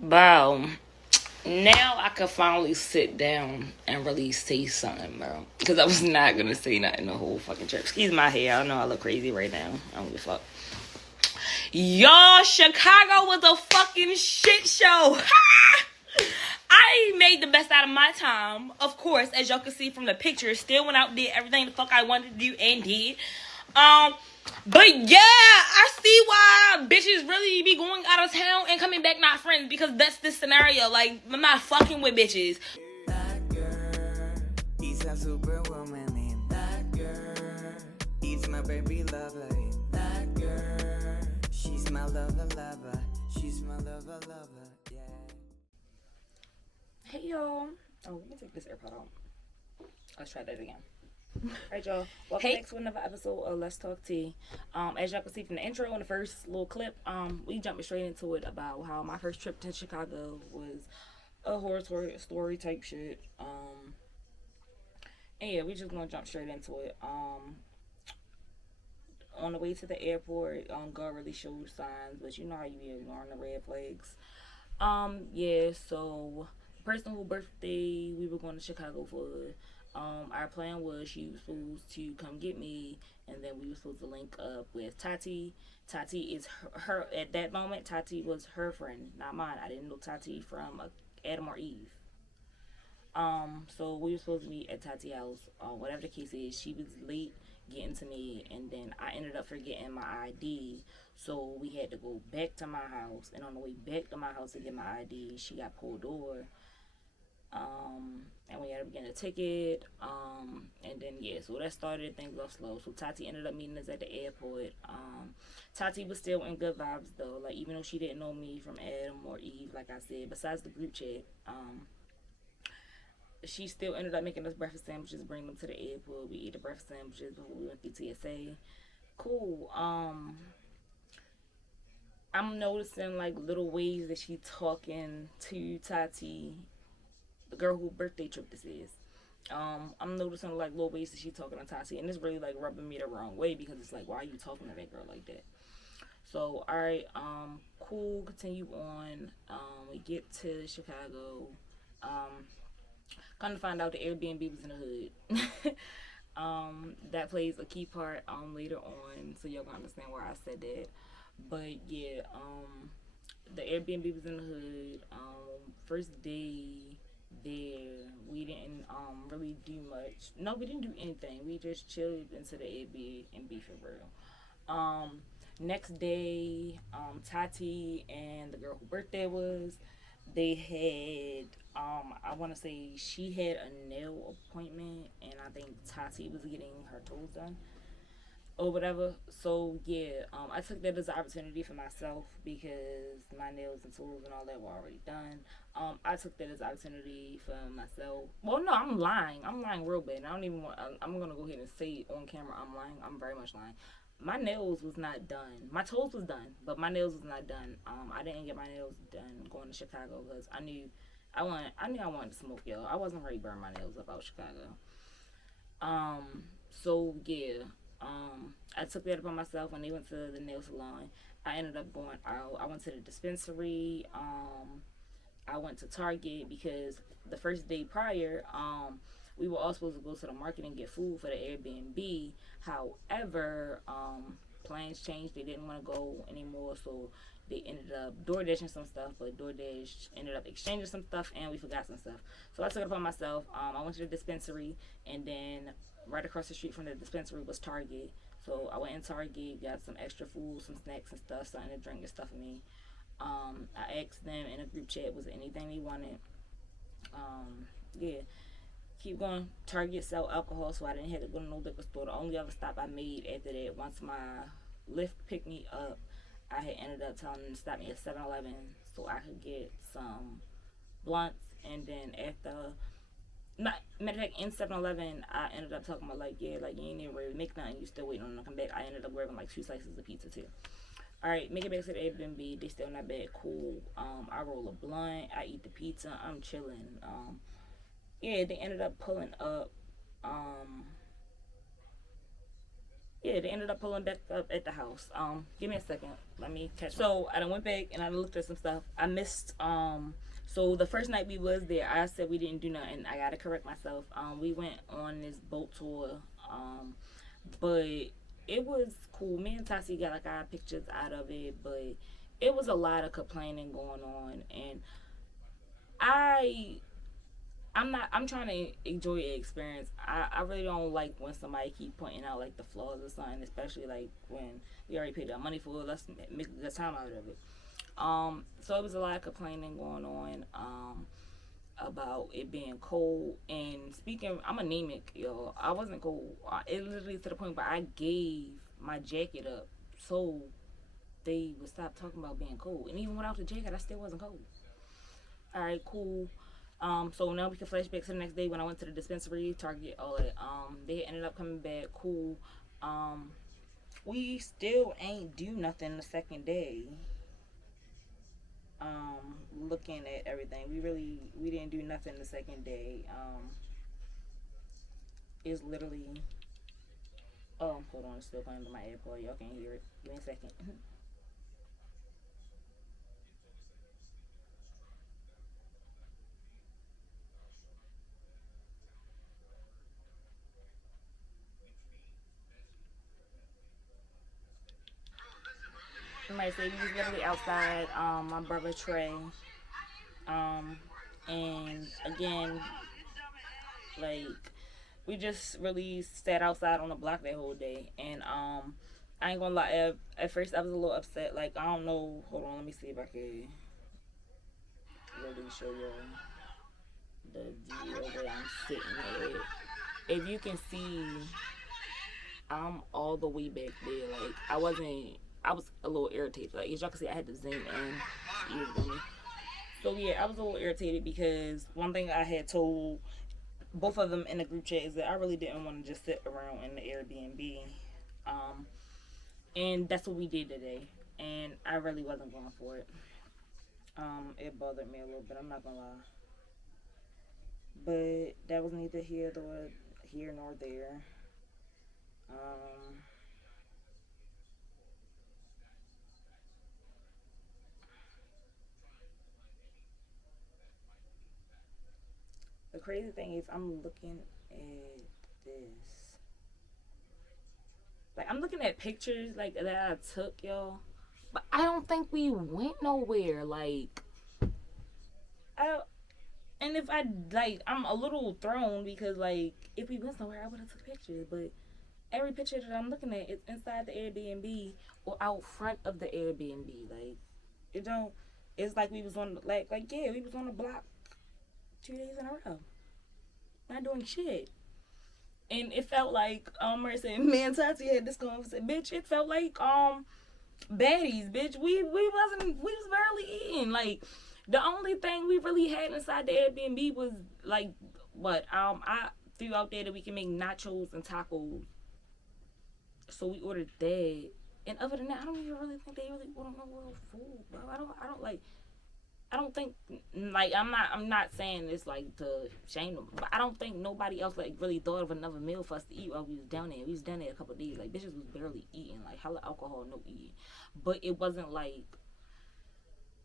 Bro, now I could finally sit down and really say something, bro. Because I was not gonna say nothing the whole fucking trip. Excuse my hair. I know I look crazy right now. I don't give a fuck. Y'all, Chicago was a fucking shit show. I made the best out of my time. Of course, as y'all can see from the picture, still went out, did everything the fuck I wanted to do and did. But yeah, I see why bitches really be going out of town and coming back not friends, because that's the scenario. Like, I'm not fucking with bitches. That girl, he's a superwoman in that girl. He's my baby lover in that girl. She's my lover, lover. She's my lover, lover, yeah. Hey y'all. Oh, let me take this AirPod out. Let's try that again. Alright, y'all. Welcome back to another episode of Let's Talk Tea. As y'all can see from the intro in the first little clip, we jumped straight into it about how my first trip to Chicago was a horror story type shit. And yeah, we just gonna jump straight into it. On the way to the airport, God really showed signs, but you know how you be ignoring the red flags. Yeah, so the person whose birthday we were going to Chicago for, our plan was she was supposed to come get me, and then we were supposed to link up with Tati. Tati is her at that moment. Tati was her friend, not mine. I didn't know Tati from Adam or Eve. So we were supposed to meet at Tati's house. Whatever the case is, she was late getting to me, and then I ended up forgetting my ID. So we had to go back to my house, and on the way back to my house to get my ID, she got pulled over. And we had to get a ticket. And then yeah, so that started things off slow. So Tati ended up meeting us at the airport. Tati was still in good vibes though. Like, even though she didn't know me from Adam or Eve, like I said, besides the group chat, she still ended up making us breakfast sandwiches, bring them to the airport. We ate the breakfast sandwiches before we went through TSA. Cool. I'm noticing like little ways that she talking to Tati, the girl whose birthday trip this is. I'm noticing like little ways that she talking to Tati, and it's really like rubbing me the wrong way, because it's like, why are you talking to that girl like that? So alright, cool, continue on. We get to Chicago. Kind of find out the Airbnb was in the hood. That plays a key part later on, so y'all gonna understand why I said that. But yeah, the Airbnb was in the hood. First day there, we didn't really do much. No, we didn't do anything. We just chilled into the Airbnb for real. Next day, Tati and the girl whose birthday was, they had I want to say she had a nail appointment, and I think Tati was getting her toes done or whatever. So yeah, I took that as an opportunity for myself, because my nails and tools and all that were already done. I took that as an opportunity for myself. Well, no, I'm lying. I'm lying real bad. I don't even want. I'm gonna go ahead and say it on camera. I'm lying. I'm very much lying. My nails was not done. My toes was done, but my nails was not done. I didn't get my nails done going to Chicago, because I knew I wanted to smoke, y'all. I wasn't ready to burn my nails up out Chicago. So yeah, I took that upon myself when they went to the nail salon. I ended up going out. I went to the dispensary. I went to Target, because the first day prior, we were all supposed to go to the market and get food for the Airbnb. However, plans changed. They didn't want to go anymore, so they ended up DoorDashing some stuff, but DoorDash ended up exchanging some stuff, and we forgot some stuff. So I took it upon myself. I went to the dispensary, and then right across the street from the dispensary was Target. So I went in Target, got some extra food, some snacks and stuff, something to drink and stuff for me. I asked them in a group chat, was there anything they wanted? Yeah. Keep going. Target sell alcohol, so I didn't have to go to no liquor store. The only other stop I made after that, once my Lyft picked me up, I had ended up telling them to stop me at 7-Eleven so I could get some blunts. And then after, not, matter of fact, in 7-Eleven, I ended up talking about like, yeah, like, you ain't even ready to make nothing, you still waiting on them to come back. I ended up grabbing like 2 slices of pizza too. Alright, make it back to the Airbnb. They still not bad. Cool. I roll a blunt. I eat the pizza. I'm chilling. Yeah, they ended up pulling up. Yeah, they ended up pulling back up at the house. Give me a second. Let me catch. So I done went back and I looked at some stuff. I missed. So the first night we was there, I said we didn't do nothing. I gotta correct myself. We went on this boat tour. But it was cool. Me and Tati got like our pictures out of it, but it was a lot of complaining going on, and I I'm trying to enjoy the experience. I really don't like when somebody keep pointing out like the flaws of something, especially like when we already paid our money for it. Let's make a good time out of it. So it was a lot of complaining going on. About it being cold. And speaking, I'm anemic, yo. I wasn't cold. It literally to the point where I gave my jacket up so they would stop talking about being cold. And even without the jacket, I still wasn't cold. All right, cool. So now we can flash back to the next day when I went to the dispensary, Target, all that. They ended up coming back, cool. Um, we still ain't do nothing the second day. Looking at everything, we didn't do nothing the second day. It's literally. Oh, hold on, it's still playing to my AirPod. Y'all can't hear it. Give me a second. I might say we was literally outside. My brother Trey. Um, and again, like we just really sat outside on the block that whole day. And I ain't gonna lie. At first, I was a little upset. Like I don't know. Hold on, let me see if I can really show you the view of where I'm sitting at. If you can see, I'm all the way back there. Like I wasn't. I was a little irritated. Like as y'all can see, I had to zoom in. You know me. So yeah, I was a little irritated because one thing I had told both of them in the group chat is that I really didn't want to just sit around in the Airbnb. Um, and that's what we did today. And I really wasn't going for it. It bothered me a little bit. I'm not gonna lie. But that was neither here nor there. Um, the crazy thing is, I'm looking at this. Like I'm looking at pictures like that I took, y'all. But I don't think we went nowhere. Like I and if I like, I'm a little thrown because like if we went somewhere, I would have took pictures. But every picture that I'm looking at is inside the Airbnb or out front of the Airbnb. Like it don't. It's like we was on like yeah, we was on the block 2 days in a row, not doing shit. And it felt like Marissa and me and Tati had this conversation. Bitch, it felt like baddies, bitch. We was barely eating. Like the only thing we really had inside the Airbnb was like what I threw out there that we can make nachos and tacos. So we ordered that. And other than that, I don't even really think they really want no real food, bro. I don't like. I don't think like I'm not saying this like to shame them, but I don't think nobody else like really thought of another meal for us to eat while we was down there. We was down there a couple of days. Like bitches was barely eating, like hella alcohol, no eating. But it wasn't like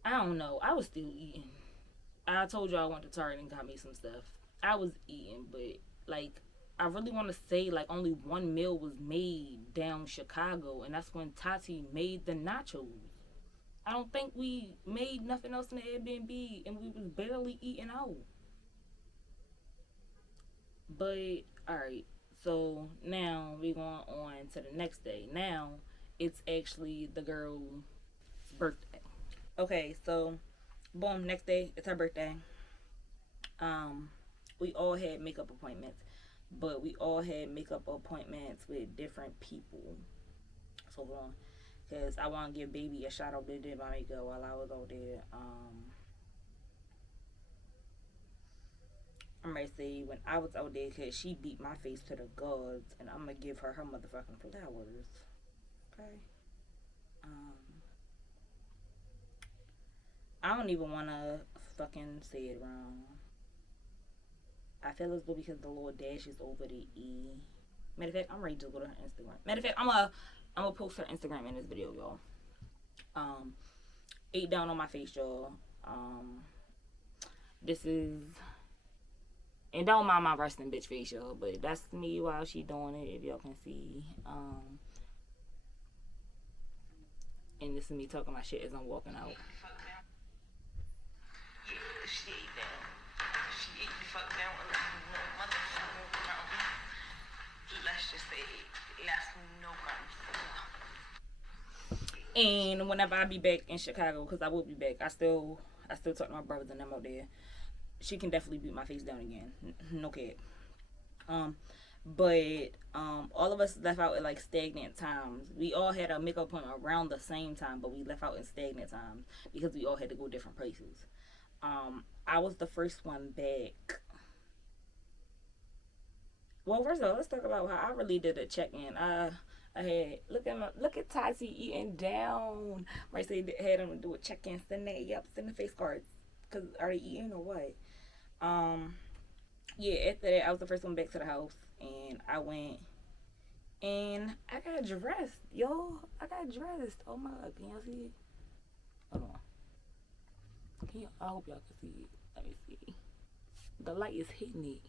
I don't know. I was still eating. I told you I went to Target and got me some stuff. I was eating, but like I really want to say like only one meal was made down Chicago, and that's when Tati made the nachos. I don't think we made nothing else in the Airbnb, and we was barely eating out. But all right, so now we going on to the next day. Now it's actually the girl's birthday. Okay, so boom, next day it's her birthday. Um, we all had makeup appointments, but we all had makeup appointments with different people. So hold on, because I want to give baby a shout out that did my makeup while I was out there. I'm ready to say when I was out there because she beat my face to the gods, and I'm gonna give her motherfucking flowers. Okay. Um, I don't even wanna fucking say it wrong. I feel as though because the Lord dashes over the E, Matter of fact, I'm ready to go to her Instagram. Matter of fact, I'm gonna post her Instagram in this video, y'all. Um, 8 down on my face, y'all. This is, and don't mind my resting bitch face, y'all, but that's me while she doing it, if y'all can see. And this is me talking my shit as I'm walking out. She ate down. She ate the fuck down with motherfucking mountain. Let's just say last no gun. And whenever I be back in Chicago, because I will be back, I still talk to my brothers and them out there. She can definitely beat my face down again. No cap. But all of us left out at like stagnant times. We all had a makeup appointment around the same time, but we left out in stagnant times because we all had to go different places. I was the first one back. Well, first of all, let's talk about how I really did a check-in. I had look at Tati eating down. Right, so they had them do a check-in, send the face cards. Cause are they eating or what? Yeah. After that, I was the first one back to the house, and I went and I got dressed, yo. I got dressed. Oh my God, can y'all see it? Hold on. I hope y'all can see it. Let me see. The light is hitting it.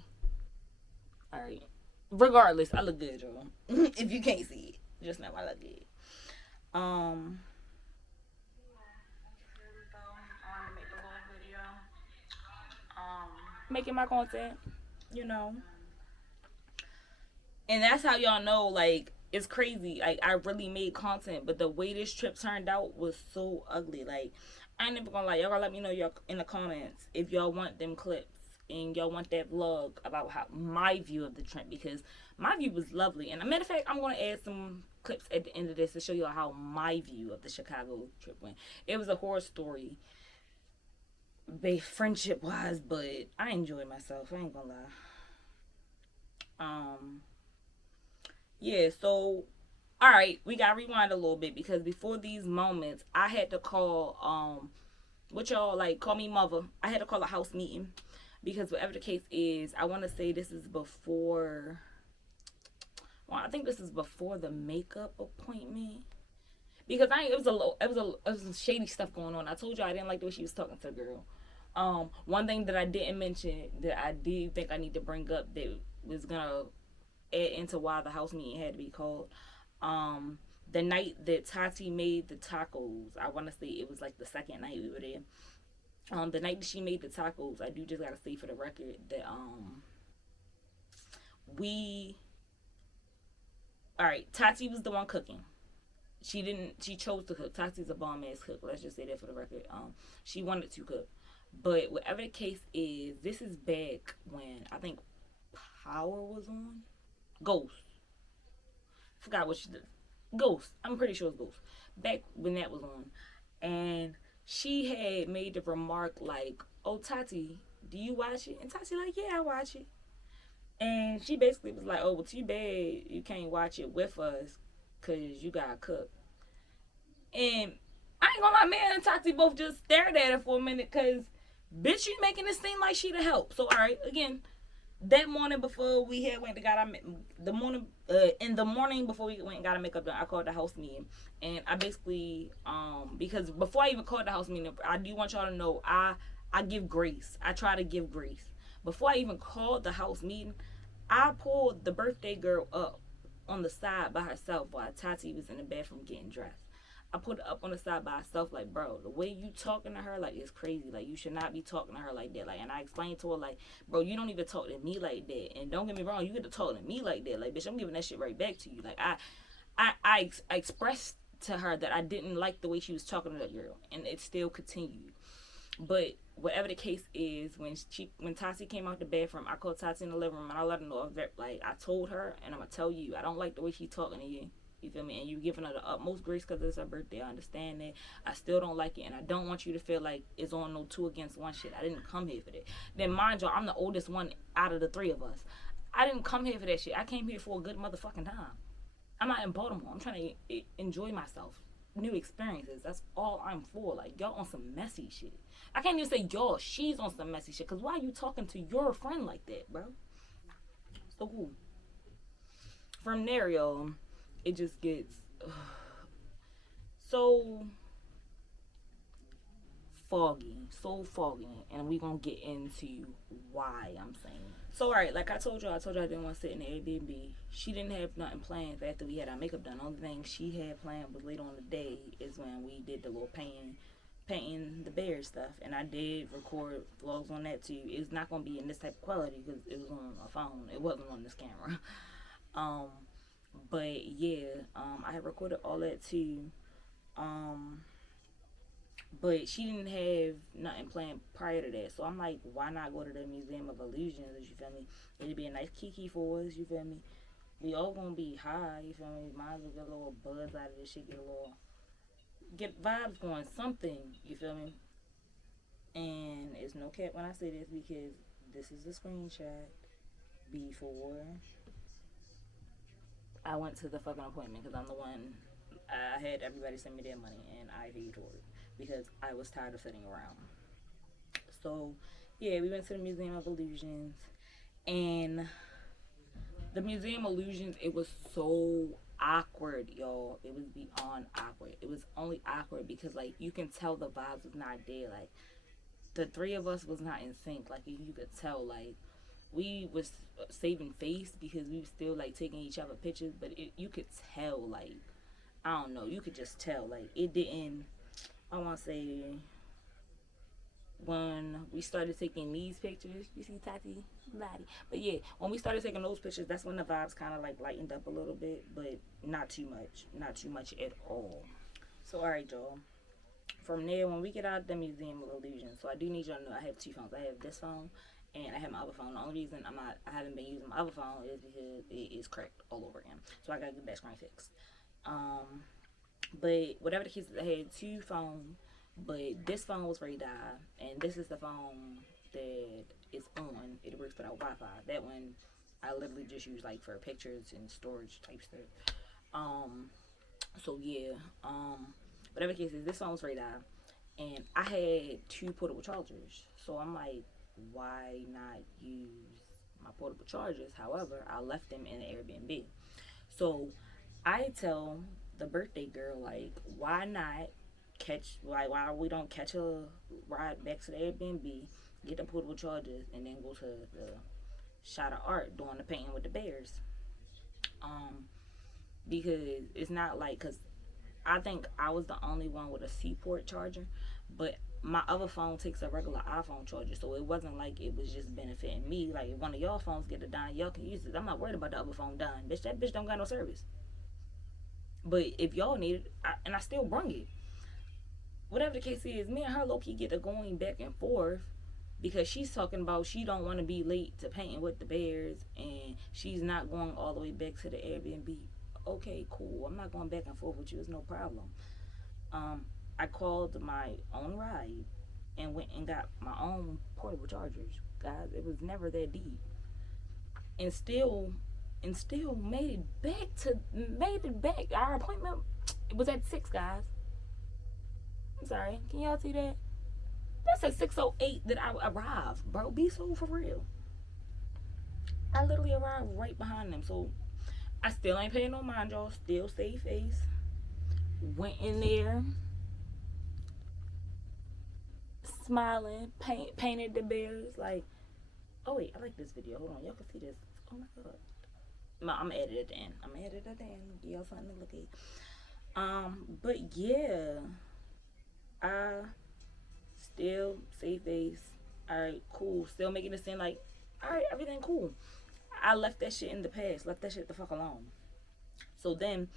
Alright. Regardless, I look good, y'all. If you can't see it, just know I look good. Making my content, you know. And that's how y'all know, like, it's crazy. Like, I really made content, but the way this trip turned out was so ugly. Like, I ain't never gonna lie. Y'all gotta let me know y'all in the comments if y'all want them clips and y'all want that vlog about how my view of the trip, because my view was lovely. And a matter of fact, I'm gonna add some clips at the end of this to show y'all how my view of the Chicago trip went. It was a horror story, friendship wise, but I enjoyed myself. I ain't gonna lie. Yeah. So, all right, we gotta rewind a little bit because before these moments, I had to call what y'all like call me mother. I had to call a house meeting because whatever the case is, I want to say this is before. Well, I think this is before the makeup appointment because it was shady stuff going on. I told you I didn't like the way she was talking to the girl. One thing that I didn't mention that I did think I need to bring up that was gonna add into why the house meeting had to be called. The night that Tati made the tacos, I want to say it was like the second night we were there. The night that she made the tacos, I do just gotta say for the record that Tati was the one cooking. She chose to cook. Tati's a bomb ass cook. Let's just say that for the record. She wanted to cook. But whatever the case is, this is back when I think Power was on. Ghost. Forgot what she did. Ghost. I'm pretty sure it's Ghost. Back when that was on. And she had made the remark like, "Oh, Tati, do you watch it?" And Tati like, "Yeah, I watch it." And she basically was like, "Oh, well, too bad you can't watch it with us because you got to cook." And I ain't gonna lie, man and Tati both just stared at her for a minute because, bitch, you making it seem like she the help. So, all right, again, that morning before we had went to got our in the morning before we went and got our makeup done, I called the house meeting, and I basically because before I even called the house meeting, I do want y'all to know I give grace. I try to give grace. Before I even called the house meeting, I pulled the birthday girl up on the side by herself while Tati was in the bathroom getting dressed. I put her up on the side by herself, like, bro, the way you talking to her, like, it's crazy. Like, you should not be talking to her like that. Like, and I explained to her, like, bro, you don't even talk to me like that. And don't get me wrong, you get to talk to me like that. Like, bitch, I'm giving that shit right back to you. Like, I expressed to her that I didn't like the way she was talking to that girl, and it still continued. But whatever the case is, when Tati came out the bathroom, I called Tati in the living room and I let her know that, like, I told her, and I'm gonna tell you, I don't like the way she's talking to you. You feel me? And you giving her the utmost grace because it's her birthday. I understand that. I still don't like it, and I don't want you to feel like it's on no 2 against 1 shit. I didn't come here for that. Then mind y'all, I'm the oldest one out of the 3 of us. I didn't come here for that shit. I came here for a good motherfucking time. I'm not in Baltimore. I'm trying to enjoy myself. New experiences. That's all I'm for. Like, y'all on some messy shit. I can't even say y'all. She's on some messy shit. Because why are you talking to your friend like that, bro? So cool. From there, y'all, it just gets so foggy, and we gonna get into why I'm saying. So, alright, like I told you I didn't want to sit in the Airbnb. She didn't have nothing planned after we had our makeup done. The only thing she had planned was later on the day is when we did the little painting the bear stuff, and I did record vlogs on that too. It's not gonna be in this type of quality because it was on a phone. It wasn't on this camera. Um, but yeah, I had recorded all that too. Um, but she didn't have nothing planned prior to that. So I'm like, why not go to the Museum of Illusions? You feel me? It'd be a nice kiki for us. You feel me? We all gonna be high. You feel me? Might as well get a little buzz out of this shit. Get vibes going. Something. You feel me? And it's no cap when I say this because this is a screenshot before I went to the fucking appointment because I'm the one. I had everybody send me their money and I paid for it because I was tired of sitting around. So, yeah, we went to the Museum of Illusions, and the Museum of Illusions, it was so awkward, y'all. It was beyond awkward. It was only awkward because, like, you can tell the vibes was not there. Like, the three of us was not in sync. Like, you could tell, like, we was saving face because we was still, like, taking each other pictures, but you could tell, like, I don't know, you could just tell, like, it didn't, I want to say, when we started taking these pictures, you see Tati, Lottie, but yeah, when we started taking those pictures, that's when the vibes kind of, like, lightened up a little bit, but not too much at all. So, alright, y'all, from there, when we get out of the Museum of Illusion, so I do need y'all to know I have two phones. I have this phone and I have my other phone. The only reason I haven't been using my other phone is because it is cracked all over again. So I gotta get that screen fixed. But whatever the case, I had two phones, but this phone was ready to die, and this is the phone that is on. It works without Wi-Fi. That one I literally just use like for pictures and storage type stuff. Um, so yeah, whatever the case is, this phone was ready to die, and I had two portable chargers. So I'm like, why not use my portable chargers? However, I left them in the Airbnb. So I tell the birthday girl, like, why not why we don't catch a ride back to the Airbnb, get the portable chargers, and then go to the shot of art doing the painting with the bears. Um, because it's not like, because I think I was the only one with a Seaport charger, but my other phone takes a regular iPhone charger, so it wasn't like it was just benefiting me. Like, if one of y'all phones get a dime, y'all can use it. I'm not worried about the other phone dying. Bitch, that bitch don't got no service. But if y'all need it, and I still bring it. Whatever the case is, me and her low-key get to going back and forth because she's talking about she don't want to be late to painting with the bears and she's not going all the way back to the Airbnb. Okay, cool. I'm not going back and forth with you. It's no problem. I called my own ride and went and got my own portable chargers. Guys, it was never that deep. And still made it back. Our appointment, it was at 6, guys. I'm sorry. Can y'all see that? That's at 6:08 that I arrived, bro. Be so for real. I literally arrived right behind them. So I still ain't paying no mind, y'all. Still save face. Went in there, smiling, painted the bears. Like, oh wait, I like this video. Hold on, y'all can see this. Oh my god. I'm gonna edit it at the end. Give y'all something to look at. But yeah, I still save face. Alright, cool. Still making it seem like, alright, everything cool. I left that shit in the past. Left that shit the fuck alone. So then,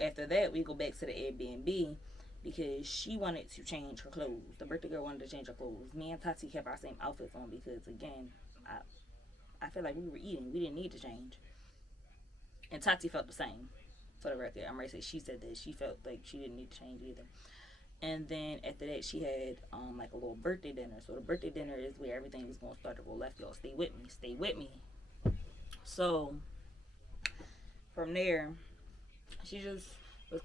after that, we go back to the Airbnb because she wanted to change her clothes. The birthday girl wanted to change her clothes. Me and Tati kept our same outfits on because, again, I feel like we were eating. We didn't need to change. And Tati felt the same. For the record, I'm ready to say she said that she felt like she didn't need to change either. And then after that, she had like a little birthday dinner. So the birthday dinner is where everything was going to start to roll left. Y'all, stay with me. Stay with me. So from there, she just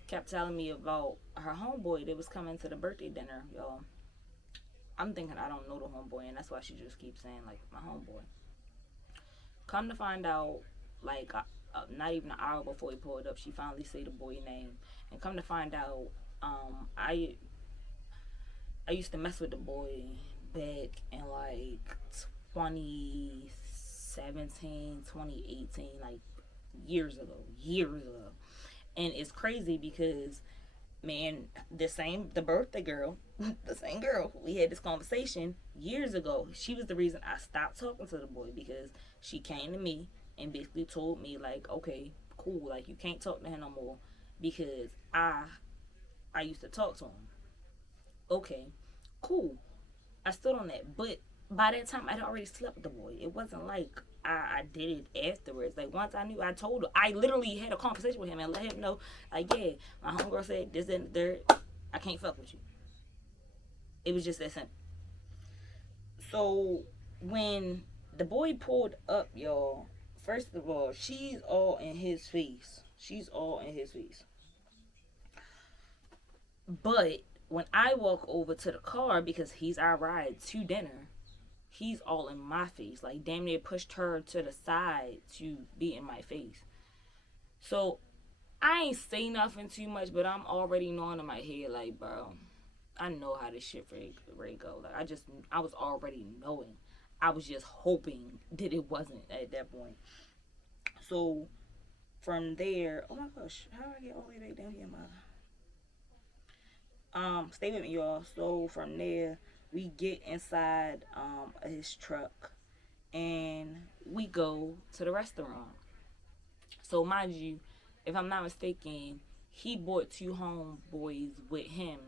kept telling me about her homeboy that was coming to the birthday dinner, y'all. I'm thinking I don't know the homeboy, and that's why she just keeps saying, like, my homeboy. Come to find out, like, not even an hour before he pulled up, she finally said the boy name. And come to find out, I used to mess with the boy back in like 2017, 2018, like years ago. And it's crazy because, man, the birthday girl, the same girl, we had this conversation years ago. She was the reason I stopped talking to the boy because she came to me and basically told me like, okay, cool, like you can't talk to him no more because I used to talk to him. Okay, cool. I stood on that, but by that time I'd already slept with the boy. It wasn't like I did it afterwards. Like once I knew, I told her. I literally had a conversation with him and let him know, like, yeah, my homegirl said this and third. I can't fuck with you. It was just that simple. So when the boy pulled up, y'all, first of all, she's all in his face. She's all in his face. But when I walk over to the car because he's our ride to dinner, he's all in my face. Like damn near pushed her to the side to be in my face. So I ain't say nothing too much, but I'm already knowing in my head, like, bro, I know how this shit ready go. Like I was already knowing. I was just hoping that it wasn't at that point. So from there, oh my gosh, how do I get all the way back down here, my stay with me, y'all. So from there, we get inside his truck and we go to the restaurant. So mind you, if I'm not mistaken, he brought two homeboys with him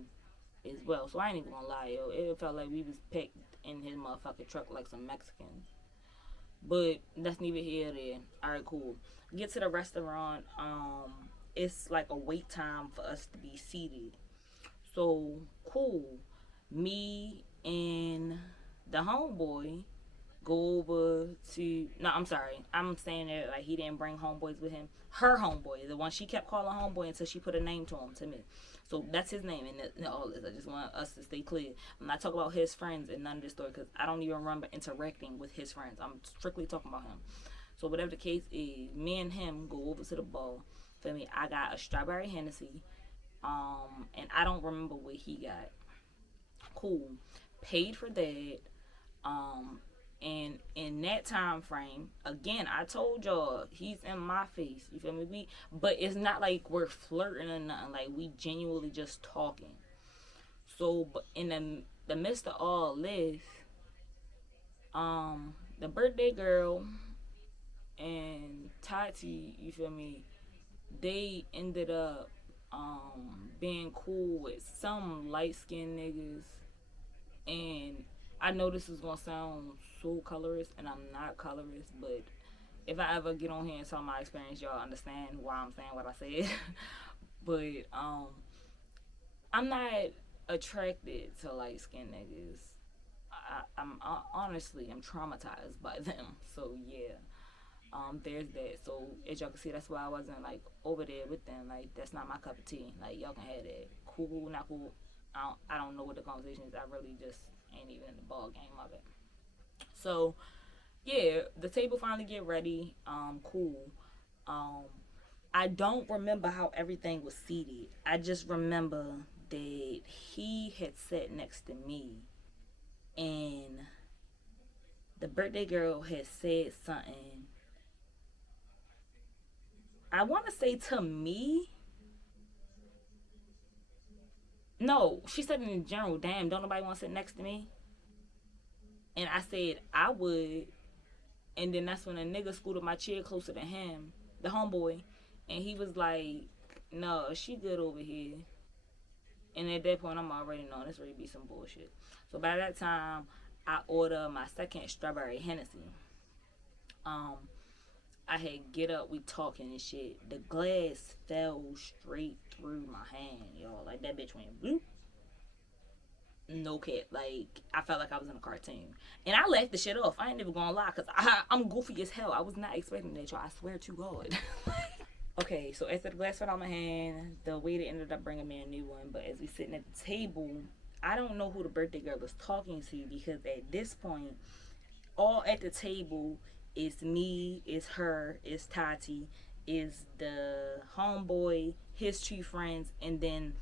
as well. So I ain't even gonna lie, yo. It felt like we was packed in his motherfucking truck like some Mexicans. But that's neither here nor there. Alright, cool. Get to the restaurant. It's like a wait time for us to be seated. So cool. Me and the homeboy go over to, no, I'm sorry, I'm saying that like he didn't bring homeboys with him. Her homeboy, the one she kept calling homeboy until she put a name to him, to me. So that's his name in all this. I just want us to stay clear. I'm not talking about his friends in none of this story because I don't even remember interacting with his friends. I'm strictly talking about him. So whatever the case is, me and him go over to the bar. For me, I got a strawberry Hennessy, and I don't remember what he got. Cool. Paid for that. Um, and in that time frame, again, I told y'all he's in my face. You feel me? But it's not like we're flirting or nothing. Like we genuinely just talking. So, but in the midst of all this, the birthday girl and Tati, you feel me? They ended up being cool with some light skinned niggas, and I know this is gonna sound so colorist, and I'm not colorist, but if I ever get on here and tell my experience, y'all understand why I'm saying what I said. But I'm not attracted to light skinned niggas. Honestly, I'm traumatized by them. So yeah, there's that. So as y'all can see, that's why I wasn't like over there with them. Like that's not my cup of tea. Like y'all can have that. Cool, not cool. I don't know what the conversation is. I really just ain't even in the ball game of it. So yeah, the table finally get ready. Cool. Um, I don't remember how everything was seated. I just remember that he had sat next to me, and the birthday girl had said something. I want to say to me. No, she said it in general. Damn, don't nobody want to sit next to me? And I said I would. And then that's when a nigga scooted my chair closer to him, the homeboy, and he was like, "No, she good over here." And at that point, I'm already knowing this really be some bullshit. So by that time, I ordered my second strawberry Hennessy. Um, I had get up, we talking and shit. The glass fell straight through my hand, y'all. Like that bitch went bloop. No cap. Like I felt like I was in a cartoon, and I laughed the shit off. I ain't even gonna lie, cause I'm goofy as hell. I was not expecting that, y'all. I swear to God. Okay, so after the glass fell out my hand, the waiter ended up bringing me a new one. But as we sitting at the table, I don't know who the birthday girl was talking to because at this point, all at the table is me, is her, is Tati, is the homeboy, his two friends, and then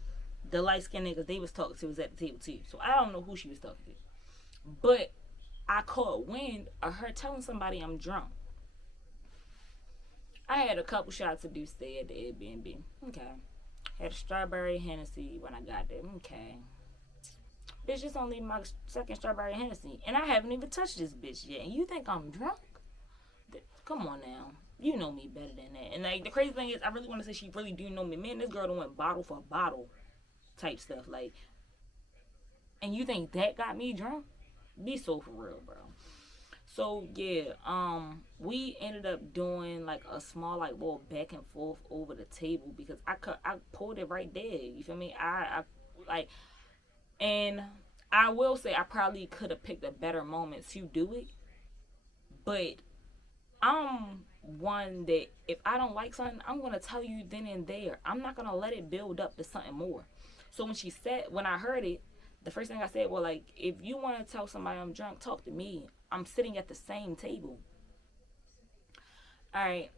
the light skinned niggas they was talking to was at the table too. So I don't know who she was talking to. But I caught wind of her telling somebody I'm drunk. I had a couple shots of Douce at the Airbnb. Okay. Had a strawberry Hennessy when I got there. Okay. Bitch, it's only my second strawberry Hennessy. And I haven't even touched this bitch yet. And you think I'm drunk? Come on now. You know me better than that. And like the crazy thing is, I really want to say she really do know me. Man, this girl done went bottle for bottle type stuff. Like, and you think that got me drunk? Be so for real, bro. So yeah, we ended up doing like a small like little back and forth over the table because I pulled it right there. You feel me? I like, and I will say I probably could have picked a better moment to do it, but I'm one that if I don't like something, I'm gonna tell you then and there. I'm not gonna let it build up to something more. So when I heard it, the first thing I said, well, like, if you want to tell somebody I'm drunk, talk to me. I'm sitting at the same table. All right,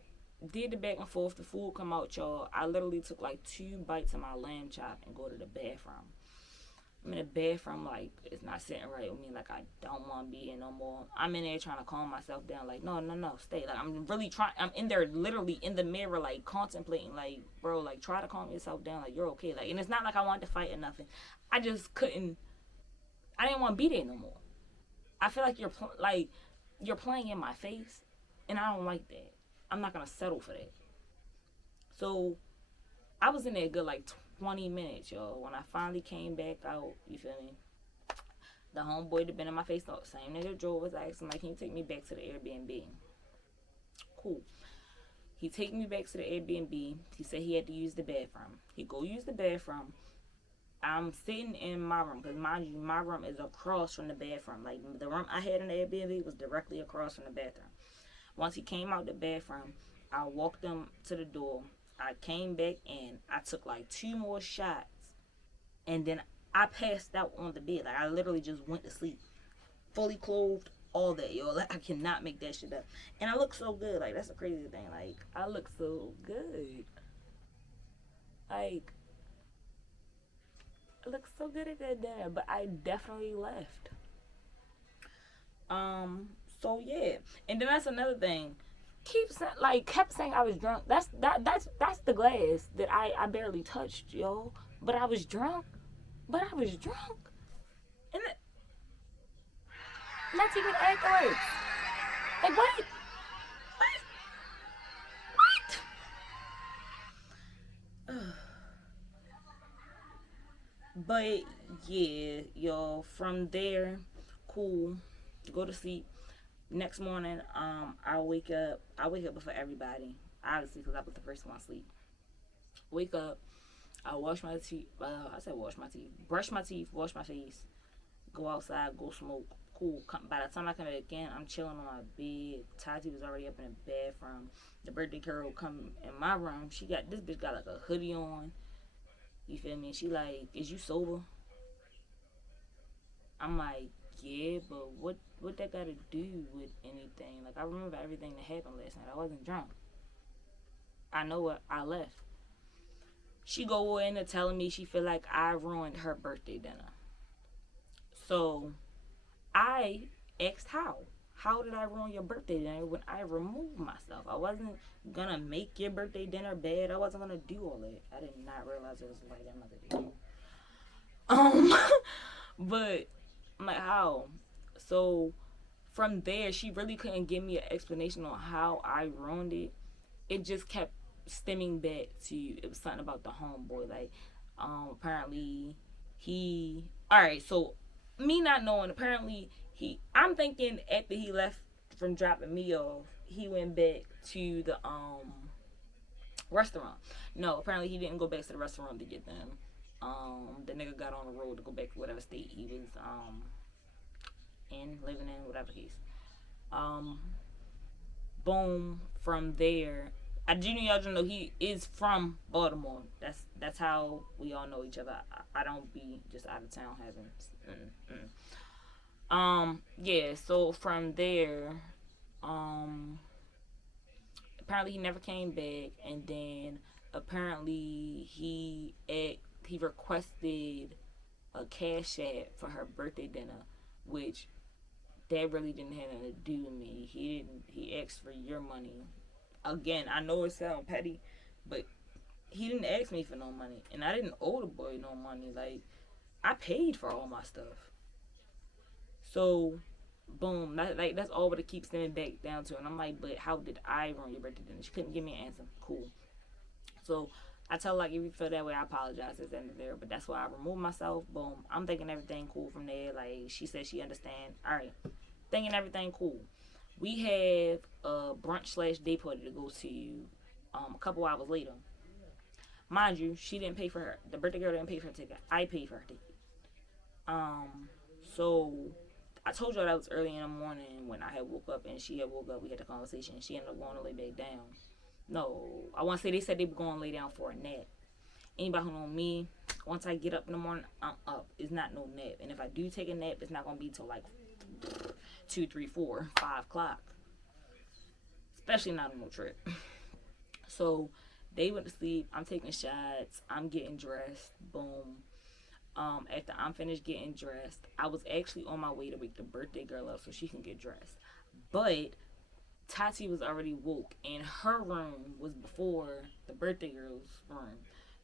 did the back and forth. The food come out, y'all. I literally took like 2 bites of my lamb chop and go to the bathroom. I'm in the bathroom, like, it's not sitting right with me. Like, I don't want to be here no more. I'm in there trying to calm myself down. Like, no, no, no, stay. Like, I'm really trying. I'm in there literally in the mirror, like, contemplating. Like, bro, like, try to calm yourself down. Like, you're okay. Like, and it's not like I wanted to fight or nothing. I just couldn't. I didn't want to be there no more. I feel like you're playing in my face, and I don't like that. I'm not going to settle for that. So, I was in there a good, like, 20 minutes, y'all. When I finally came back out, you feel me? The homeboy that been in my face, the same nigga drove was asking, like, can you take me back to the Airbnb? Cool. He take me back to the Airbnb. He said he had to use the bathroom. He go use the bathroom. I'm sitting in my room, because mind you, my room is across from the bathroom. Like, the room I had in the Airbnb was directly across from the bathroom. Once he came out the bathroom, I walked him to the door. I came back in. I took like 2 more shots, and then I passed out on the bed. Like, I literally just went to sleep, fully clothed, all that, yo. Like, I cannot make that shit up. And I look so good. Like, that's the crazy thing. Like, I look so good. Like, I look so good at that dinner, but I definitely left. So yeah, and then that's another thing. Kept saying I was drunk. That's the glass that I barely touched, yo. But I was drunk. And not even afterwards. Like what? What? But yeah, yo. From there, cool. Go to sleep. Next morning, I wake up. I wake up before everybody, obviously, because I was the first one to sleep. Wake up. I wash my teeth. I said wash my teeth. Brush my teeth. Wash my face. Go outside. Go smoke. Cool. By the time I come back in, I'm chilling on my bed. Tati was already up in the bathroom. The birthday girl come in my room. This bitch got like a hoodie on. You feel me? She like, is you sober? I'm like, yeah, but what that got to do with anything? Like, I remember everything that happened last night. I wasn't drunk. I know what I left. She go in and telling me she feel like I ruined her birthday dinner. So I asked how. How did I ruin your birthday dinner when I removed myself? I wasn't gonna make your birthday dinner bad. I wasn't gonna do all that. I did not realize it was like another day. But I'm like, how? So from there, she really couldn't give me an explanation on how I ruined it. It just kept stemming back to, it was something about the homeboy. Like, apparently he. All right, so me not knowing, apparently I'm thinking after he left from dropping me off, he went back to the restaurant. No, apparently he didn't go back to the restaurant to get them. The nigga got on the road to go back to whatever state he was living in, whatever case. Boom. From there, I do know y'all know he is from Baltimore. That's how we all know each other. I don't be just out of town having. Yeah. So from there, Apparently he never came back, and then apparently he requested a cash app for her birthday dinner, which that really didn't have nothing to do with me. He asked for your money. Again, I know it sounds petty, but he didn't ask me for no money, and I didn't owe the boy no money. Like, I paid for all my stuff. So, boom, that's all what it keeps stemming back down to. And I'm like, but how did I ruin your birthday dinner? She couldn't give me an answer. Cool. So I tell her, like, if you feel that way, I apologize. It's the end of there. But that's why I removed myself. Boom. I'm thinking everything cool from there. Like, she said she understand. All right. Thinking everything cool. We have a brunch slash day party to go to a couple hours later. Mind you, she didn't pay for her. The birthday girl didn't pay for her ticket. I paid for her ticket. Um, so I told y'all that was early in the morning when I had woke up and she had woke up. We had the conversation. She ended up going to lay back down. No, I want to say they said they were going to lay down for a nap. Anybody who know me, once I get up in the morning, I'm up. It's not no nap. And if I do take a nap, it's not going to be till like 2, 3, 4, 5 o'clock. Especially not on no trip. So they went to sleep. I'm taking shots. I'm getting dressed. Boom. After I'm finished getting dressed, I was actually on my way to wake the birthday girl up so she can get dressed. But Tati was already woke, and her room was before the birthday girl's room.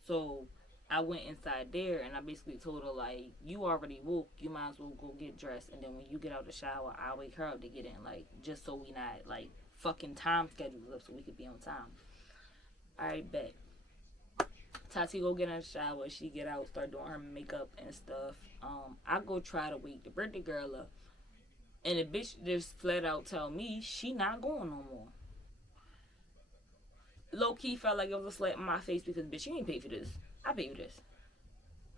So I went inside there, and I basically told her, like, you already woke, you might as well go get dressed, and then when you get out the shower, I'll wake her up to get in, like, just so we not, like, fucking time schedules up so we could be on time. Alright, bet. Tati go get in the shower, she get out, start doing her makeup and stuff. I go try to wake the birthday girl up. And the bitch just flat out tell me she not going no more. Low key felt like it was a slap in my face because bitch, you ain't paid for this. I paid for this.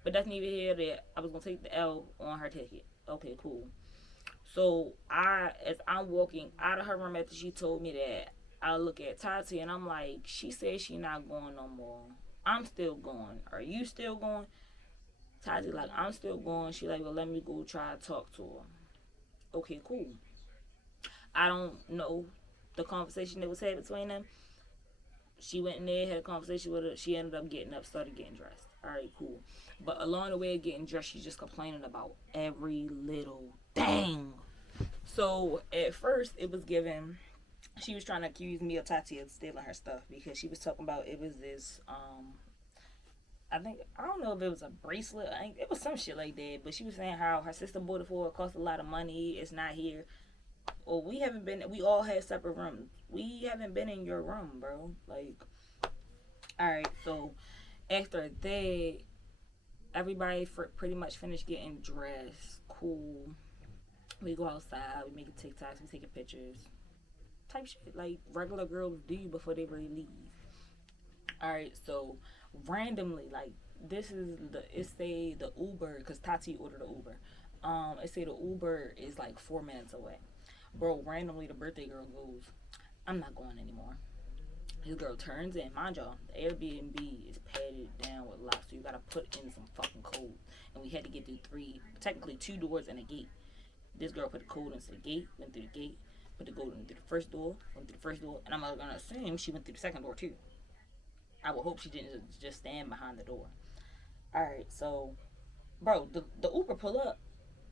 But that's neither here nor there. I was gonna take the L on her ticket. Okay, cool. So as I'm walking out of her room after she told me that, I look at Tati and I'm like, she said she not going no more. I'm still going. Are you still going? Tati like, I'm still going. She like, well, let me go try to talk to her. Okay, cool. I don't know the conversation that was had between them. She went in there, had a conversation with her. She ended up getting up, started getting dressed. All right, cool. But along the way of getting dressed, she's just complaining about every little thing. So at first, it was given. She was trying to accuse me of Tati of stealing her stuff because she was talking about it was this. I don't know if it was a bracelet. It was some shit like that. But she was saying how her sister bought it for her. It cost a lot of money. It's not here. Well, we haven't been. We all had separate rooms. We haven't been in your room, bro. Like, all right. So after that, everybody pretty much finished getting dressed. Cool. We go outside. We make TikToks. We taking pictures. Type shit like regular girls do before they really leave. All right. So randomly, like this is it say the Uber because Tati ordered the Uber. It say the Uber is like 4 minutes away. Bro, randomly the birthday girl goes, I'm not going anymore. This girl turns in, mind y'all, the Airbnb is padded down with locks, so you gotta put in some fucking code. And we had to get through technically 2 doors and a gate. This girl put the code into the gate, went through the gate, put the code into the first door, went through the first door, and I'm gonna assume she went through the second door too. I would hope she didn't just stand behind the door. Alright, so, bro, the Uber pull up.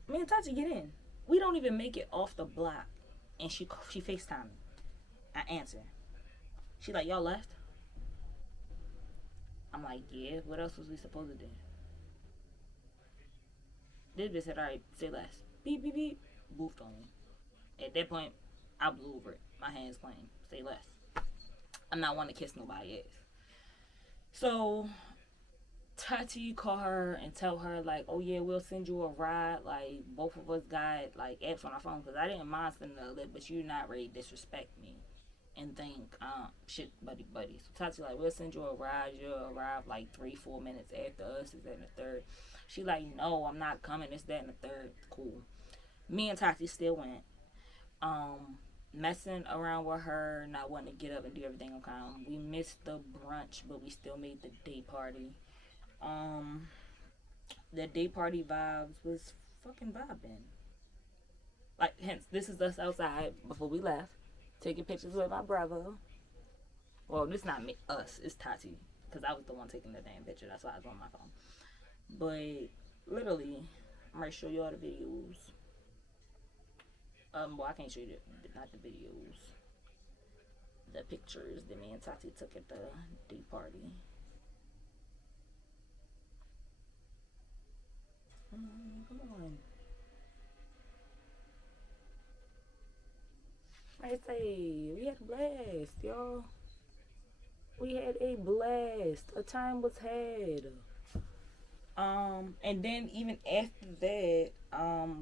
Me and Tati get in. We don't even make it off the block. And she FaceTime me. I answer. She like, y'all left? I'm like, yeah, what else was we supposed to do? This bitch said, alright, say less. Beep, beep, beep. Boofed on me. At that point, I blew over it. My hands clean. Say less. I'm not one to kiss nobody ass. So Tati call her and tell her like, oh yeah, we'll send you a ride. Like both of us got like apps on our phone because I didn't mind sending a lip, but you're not ready to disrespect me and think shit buddy. So Tati like, we'll send you a ride. You'll arrive like 3-4 minutes after us. Is that in the third? She like, no, I'm not coming. It's that in the third. Cool. Me and Tati still went. Messing around with her, not wanting to get up and do everything on time. We missed the brunch, but we still made the day party. The day party vibes was fucking vibing. Like, hence, this is us outside before we left, taking pictures with my brother. Well, this not me, us. It's Tati, because I was the one taking the damn picture. That's why I was on my phone. But literally, I'm gonna show you all the videos. Well, I can't show you not the videos, the pictures that me and Tati took at the day party. Come on. I say we had a blast, y'all. We had a blast. A time was had. And then even after that,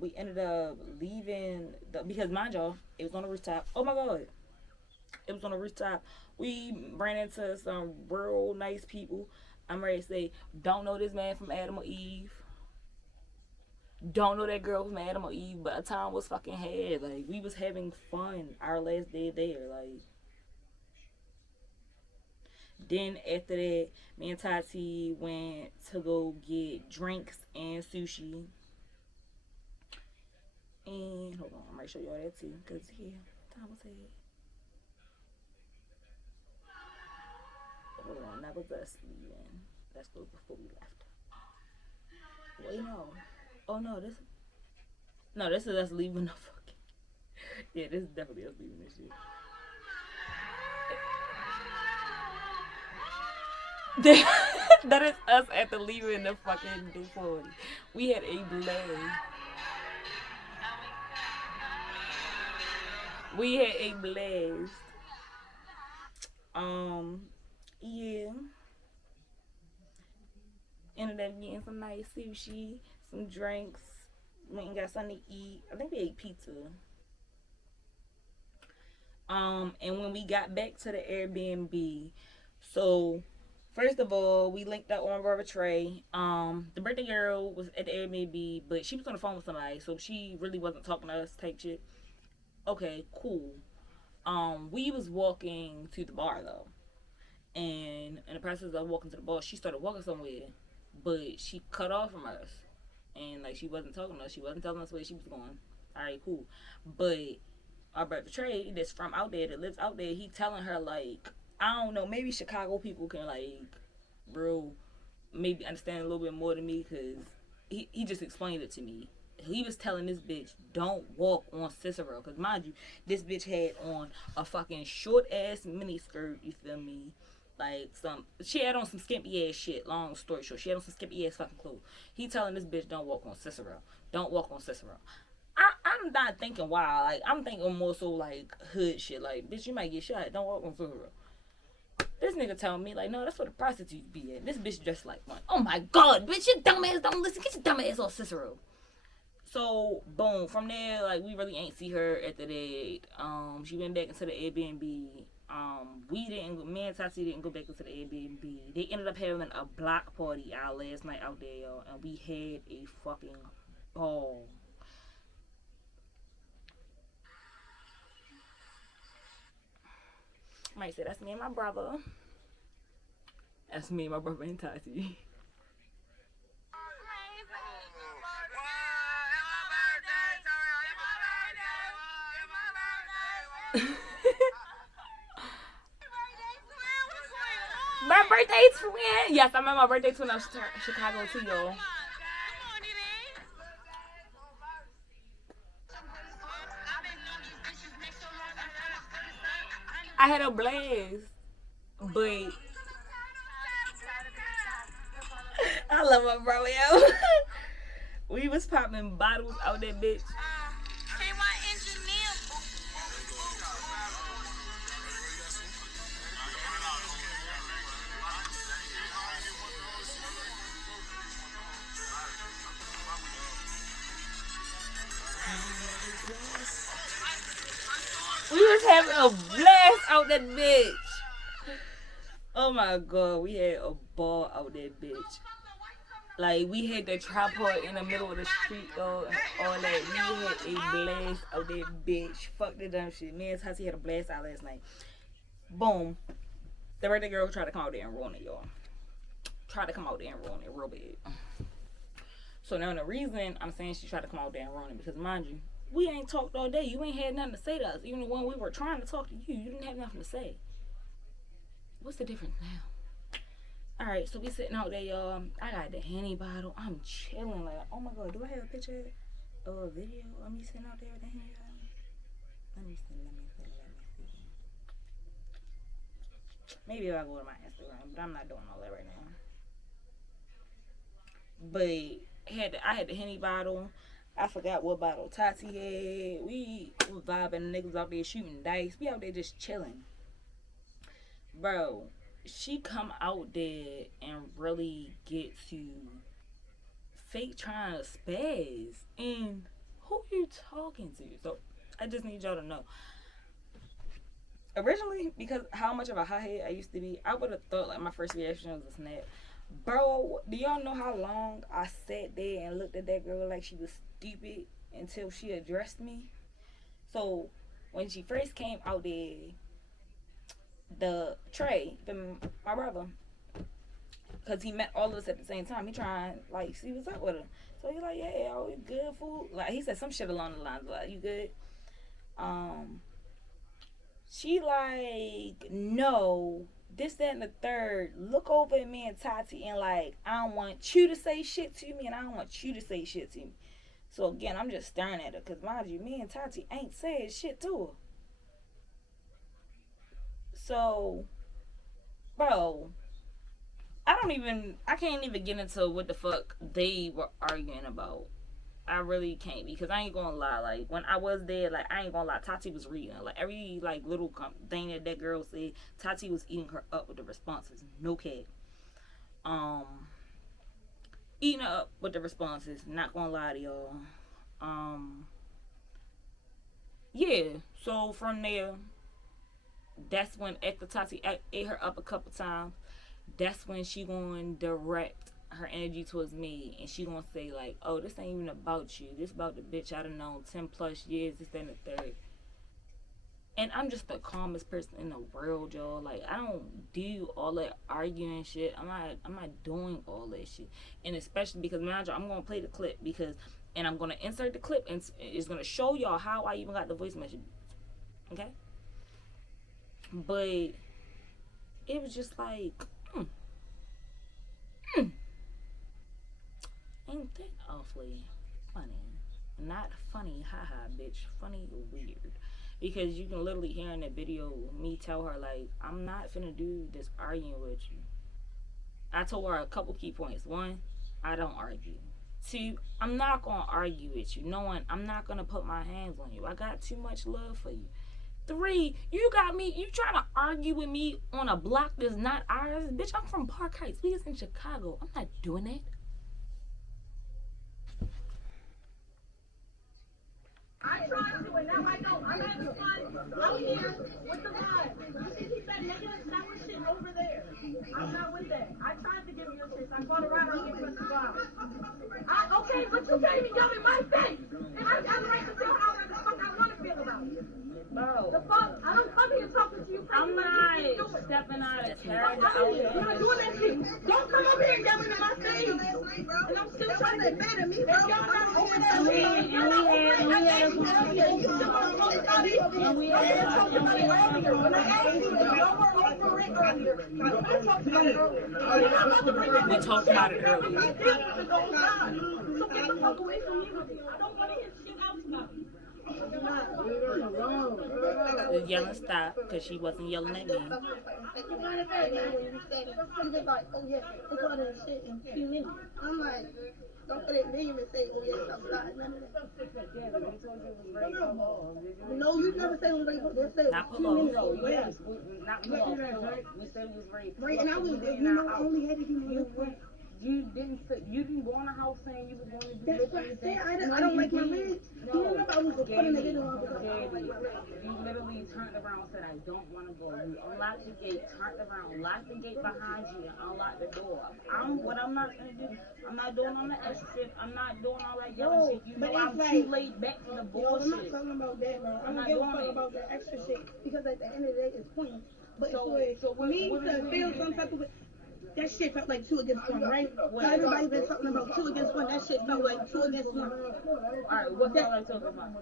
we ended up leaving because mind y'all, it was on the rooftop. Oh my god, it was on the rooftop. We ran into some real nice people. I'm ready to say, don't know this man from Adam or Eve. Don't know that girl from Adam or Eve, but a time was fucking had. Like we was having fun our last day there. Like then after that, me and Tati went to go get drinks and sushi. And hold on, I might show y'all that too, cause yeah, time was had. Hold on, that was us leaving. That's what before we left. Wait, no. Oh no, this is us leaving the fucking. Yeah, this is definitely us leaving this shit. That is us at the leaving the fucking day party. We had a blast. We had a blast. Um, yeah. Ended up getting some nice sushi, some drinks. Went and got something to eat. I think we ate pizza. And when we got back to the Airbnb, so first of all, we linked up on Brother Trey. The birthday girl was at the Airbnb, but she was on the phone with somebody, so she really wasn't talking to us type shit. Okay, cool. We was walking to the bar though. And in the process of walking to the bar, she started walking somewhere, but she cut off from us. And like she wasn't talking to us, she wasn't telling us where she was going. Alright, cool. But our brother Trey, that's from out there, that lives out there, he telling her like, I don't know, maybe Chicago people can like, bro, maybe understand a little bit more than me, because he just explained it to me. He was telling this bitch, don't walk on Cicero, because mind you, this bitch had on a fucking short ass mini skirt, you feel me? Like she had on some skimpy ass shit. Long story short, she had on some skimpy ass fucking clothes. He telling this bitch, don't walk on Cicero, don't walk on Cicero. I'm not thinking wild. Like I'm thinking more so like hood shit. Like bitch, you might get shot. Don't walk on Cicero. This nigga telling me like, no, that's where the prostitutes be at. This bitch dressed like one. Oh my god, bitch, your dumb ass don't listen. Get your dumb ass off Cicero. So boom, from there, like we really ain't see her after that. She went back into the Airbnb. Me and Tati didn't go back into the Airbnb. They ended up having a block party our last night out there, y'all, and we had a fucking ball. I might say that's me and my brother. That's me and my brother and Tati. My birthday twin. Yes, I remember my birthday twin out Chicago too, y'all. I had a blast, but I love my bro, yo. We was popping bottles out that bitch. We was having a blast out that bitch. Oh my god, we had a ball out that bitch. Like we had the tripod in the middle of the street though, and all that. We had a blast out that bitch. Fuck the dumb shit. Me and Tati had a blast out last night. Boom. The birthday girl tried to come out there and ruin it, y'all. Tried to come out there and ruin it real bad. So now the reason I'm saying she tried to come out there and ruin it, because mind you, we ain't talked all day. You ain't had nothing to say to us. Even when we were trying to talk to you, you didn't have nothing to say. what's the difference now? All right, so we sitting out there, y'all. I got the Henny bottle. I'm chilling, like, oh my god, do I have a picture or a video of me sitting out there with the Henny bottle? Let me see. Maybe if I go to my Instagram, but I'm not doing all that right now. But I had the Henny bottle. I forgot what bottle Tati had. We was vibing. The niggas out there shooting dice. We out there just chilling. Bro, she come out there and really get to fake trying to spaz. And who you talking to? So I just need y'all to know. Originally, because how much of a hothead I used to be, I would have thought like my first reaction was a snap. Bro, do y'all know how long I sat there and looked at that girl like she was stupid until she addressed me? So when she first came out there, the Trey, my brother, because he met all of us at the same time, he trying like see what's up with her. So he's like, yeah, oh, you good, fool? Like he said some shit along the lines like, you good? She like, no, this, that, and the third. Look over at me and Tati and like, I don't want you to say shit to me and I don't want you to say shit to me. So again, I'm just staring at her because mind you, me and Tati ain't said shit to her. So, bro, I can't even get into what the fuck they were arguing about. I really can't because I ain't gonna lie. Like when I was there, like I ain't gonna lie, Tati was reading. Like every like little thing that girl said, Tati was eating her up with the responses. No cap. Eating her up with the responses. Not gonna lie to y'all. Yeah. So from there, that's when after Tati ate her up a couple times, that's when she gonna direct her energy towards me and she gonna say like, oh, this ain't even about you, this about the bitch I done known 10 plus years, this, that, and the third. And I'm just the calmest person in the world, y'all. Like I don't do all that arguing shit. I'm not doing all that shit. And especially because manager, I'm gonna play the clip and I'm gonna insert the clip and it's gonna show y'all how I even got the voice message. Okay? But it was just like ain't that awfully funny? Not funny, haha, bitch. Funny, weird. Because you can literally hear in the video me tell her, like, I'm not finna do this arguing with you. I told her a couple key points. One, I don't argue. Two, I'm not gonna argue with you. Knowing I'm not gonna put my hands on you. I got too much love for you. Three, you trying to argue with me on a block that's not ours? Bitch, I'm from Park Heights. We is in Chicago. I'm not doing that. I tried to, and now I know. I'm having fun out here with the vibe. You see, he said making a shower shit over there. I'm not with that. I tried to give you a chance. I fought around and give you a vibe. Okay, but you can't even yell in my face. And I got the right to tell how the fuck I want to feel about you. Bro. The fuck? I don't come here talking to you. I'm not stepping out of character. You're not doing that shit. Don't come over here yelling in my face. And I'm still trying to say bad at me, bro. Y'all not over that shit. You're not over that. I can't even tell you. You still want to talk about it. I didn't talk about it earlier. When I asked you, you were over it earlier. I talked about it earlier. We talked about it earlier. So get the fuck away from me with it. I don't want to hear shit else about it. The yelling stopped because she wasn't yelling at me. You just like, oh yeah, it's all that shit in 2 minutes. I'm like, don't put that name and say, oh yeah, I'm sorry, none of that. No, you never say it was rape. They said Not 2 minutes. Polo. Yes, not Polo. We said it was rape. Right, and I was, you know, only had to do my work. You didn't go in the house saying you were going to do That's what I said. I don't like my legs. You remember I was putting the video on. You literally turned around and said, I don't want to go. You unlocked the gate, turned around, locked the gate behind you, and unlocked the door. What I'm not going to do, I'm not doing all the extra shit. I'm not doing all that yelling shit. You know I'm too laid back for the bullshit. I'm not talking about that, bro. I'm not talking about that extra shit because at the end of the day, it's pointless. But for me to feel some type of way, that shit felt like 2 against 1, right? So everybody been talking about 2 against 1. That shit felt like 2 against 1. Alright, what felt like 2 against 1?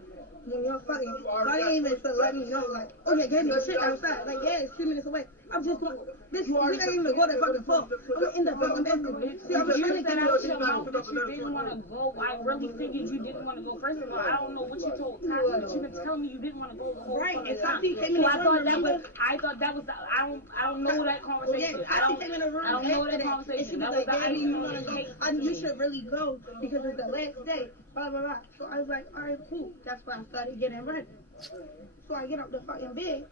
When you're fucking, I didn't even to let me know, like, oh yeah, gave me a shit outside. Like, yeah, it's 2 minutes away. I'm just going, bitch, we ain't even go that fucking far. I'm in the fucking basket. See, I'm trying to get out shit your mouth that you didn't want to go. I really figured you didn't want to go. First of all, I don't know what you told Tati, but you can tell me you didn't want to go the whole right, fucking and time. Tati came in So the room. I thought that was the, I don't know that conversation. Yeah, Tati came in the room. I don't know after that conversation. And she That was was like, the baby, icing you on wanna the go? cake. You should really go because it's the last day. Blah blah blah. So I was like, all right, cool. That's why I started getting ready. So I get up the fucking bed.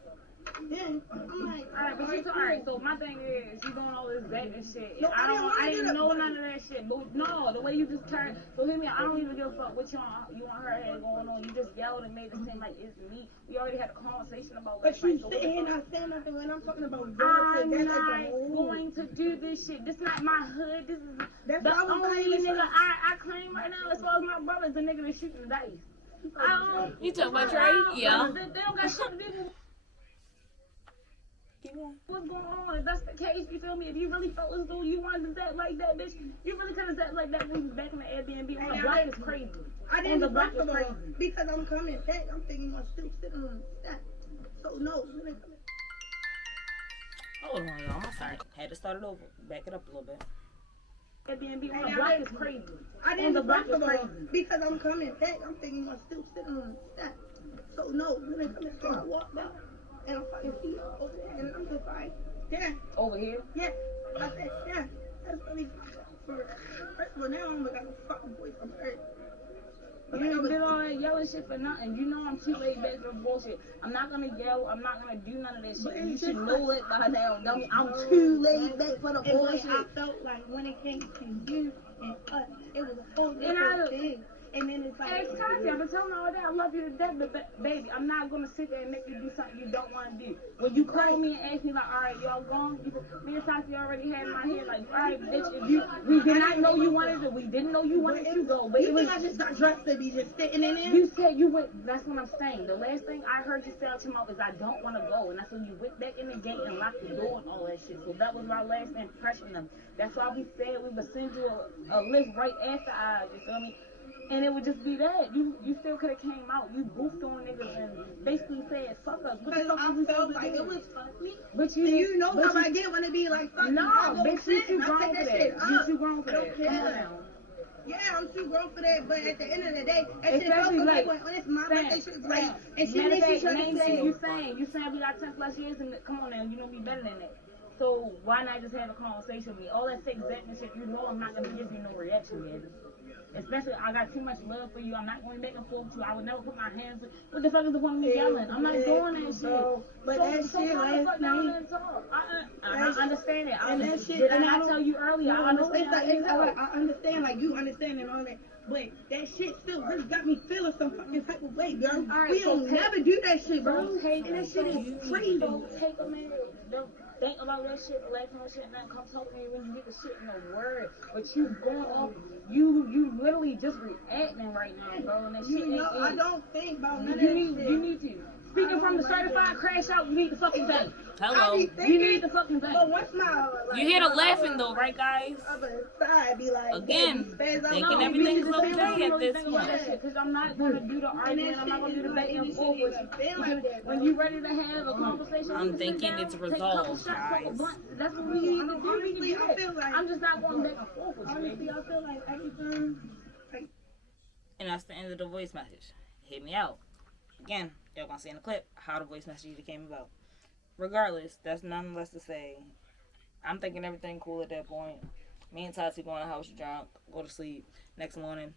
Then I'm like, alright, so my thing is, you doing all this dating shit. No, I didn't know none of that shit. But no, the way you just turned, so hear me, I don't even give a fuck what you and her had going on. You just yelled and made it seem like it's me. We already had a conversation about but you so sitting here not saying nothing when I'm talking about I'm not going to do this shit. This not my hood. This is That's the why I was only like, nigga I claim right now as far as my brother's the nigga that's shooting the dice. I don't. You talking about Trey? Yeah. They don't got shit to do with what's going on. If that's the case, you feel me? If you really felt as though you wanted to act like that, bitch, you really could have acted like that when you was back in the Airbnb. On the block is crazy. I didn't the block first is of crazy. all, because I'm coming back, I'm thinking I'm still sitting on that. So no, when it comes. Hold on, y'all. I'm sorry. Had to start it over. Back it up a little bit. Airbnb on the block is crazy. I didn't first of all, because I'm coming back, I'm thinking I'm still sitting on that. So no, when it comes, so I walked out and I'm fucking feet over there, and I'm just like, yeah. Over here? Yeah. I said, yeah. That's really for first of all, now I'm got a fucking voice. I'm hurt. You ain't did all that yelling shit for nothing. You know I'm too laid back for bullshit. I'm not gonna yell. I'm not gonna do none of that shit. You should know it by now. I'm too laid back for the bullshit. I felt like when it came to you and us, it was a whole different thing. And then it's like, hey, Tati, I've been telling her all day I love you to death, but baby, I'm not gonna sit there and make you do something you don't want to do. When you call me and ask me like, all right, y'all gone? Me and Tati already had in my head like, all right, bitch, if we did not know you wanted it, we didn't know you wanted to go. But you think I just got dressed to be just sitting in there? You said you went. That's what I'm saying. The last thing I heard you say out your mouth is I don't want to go, and that's when you went back in the gate and locked the door and all that shit. So that was my last impression of them. That's why we said we would send you a list right after ours. You feel me? And it would just be that. You still could have came out. You goofed on niggas and basically said, fuck us. Because I felt like it was funny. But you know how I get when it be like, fuck no, bitch, you too grown for that. You too grown for that. Come on now. Yeah, I'm too grown for that, but at the end of the day, that shit Especially felt like, when it's my birthday, shit's like, and she matter of makes fact, you say, you saying we got 10 plus years, and come on now, you know me better than that. So why not just have a conversation with me? All that fake and shit, you know I'm not gonna give you no reaction, man. Especially, I got too much love for you. I'm not going to make a fool with you. I would never put my hands. What the fuck is the point of me yelling? I'm not doing that shit. But that shit last night. I understand it. And that shit. Did I not tell you earlier? I understand. I understand, like you understand and all that. But that shit still really got me feeling some fucking type of way, girl. Right, we don't never do that shit, bro. And that shit is crazy. Don't take a minute. Don't think about that shit, relax on that shit, and then come talk to me when you get the shit in the word. But you going off, you literally just reacting right now, bro. And that shit ain't I don't think about none of that shit. You need to. Speaking from the certified crash out, you need the fucking thing. Hello. You need the fucking thing. But once my You hear the laughing though, right, guys? other side be like, Again, thinking No, everything's you need to okay at this think about that point. shit, cause I'm not gonna do the argument. I'm not gonna do the back and forth with you. When you ready to have a conversation, I'm thinking it's resolved, guys. That's what we need to do. Honestly, I feel like I'm just not going back and forth with you. honestly, I feel like everything. And that's the end of the voice message. Hit me out. Again, y'all gonna see in the clip how the voice message came about. Regardless, that's nonetheless to say, I'm thinking everything cool at that point. Me and Tati going to the house drunk, go to sleep. Next morning,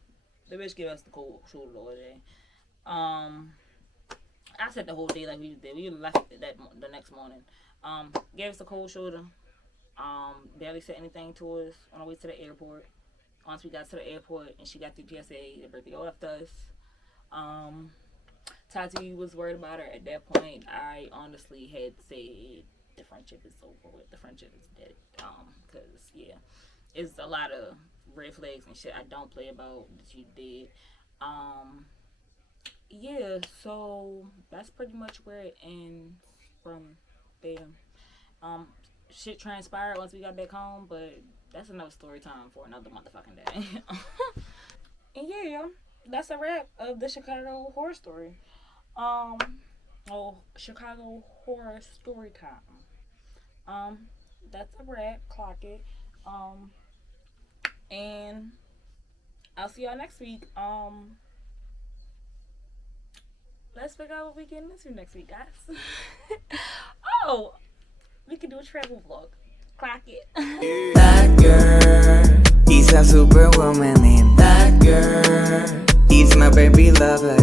the bitch give us the cold shoulder the other day. I said the whole day like we did. We left the next morning. Gave us the cold shoulder. Barely said anything to us on our way to the airport. Once we got to the airport and she got through TSA, the birthday left us. Tati was worried about her at that point. I honestly had said the friendship is over with. The friendship is dead. Cause yeah, it's a lot of red flags and shit I don't play about that you did. Yeah, so that's pretty much where it ends from there. shit transpired once we got back home, but that's another story time for another motherfucking day. And yeah, that's a wrap of the Chicago horror story. Chicago horror story time. That's a wrap. Clock it. And I'll see y'all next week. Let's figure out what we get into next week, guys. Oh, we can do a travel vlog. Clock it. That girl, he's a superwoman, and that girl, he's my baby lover.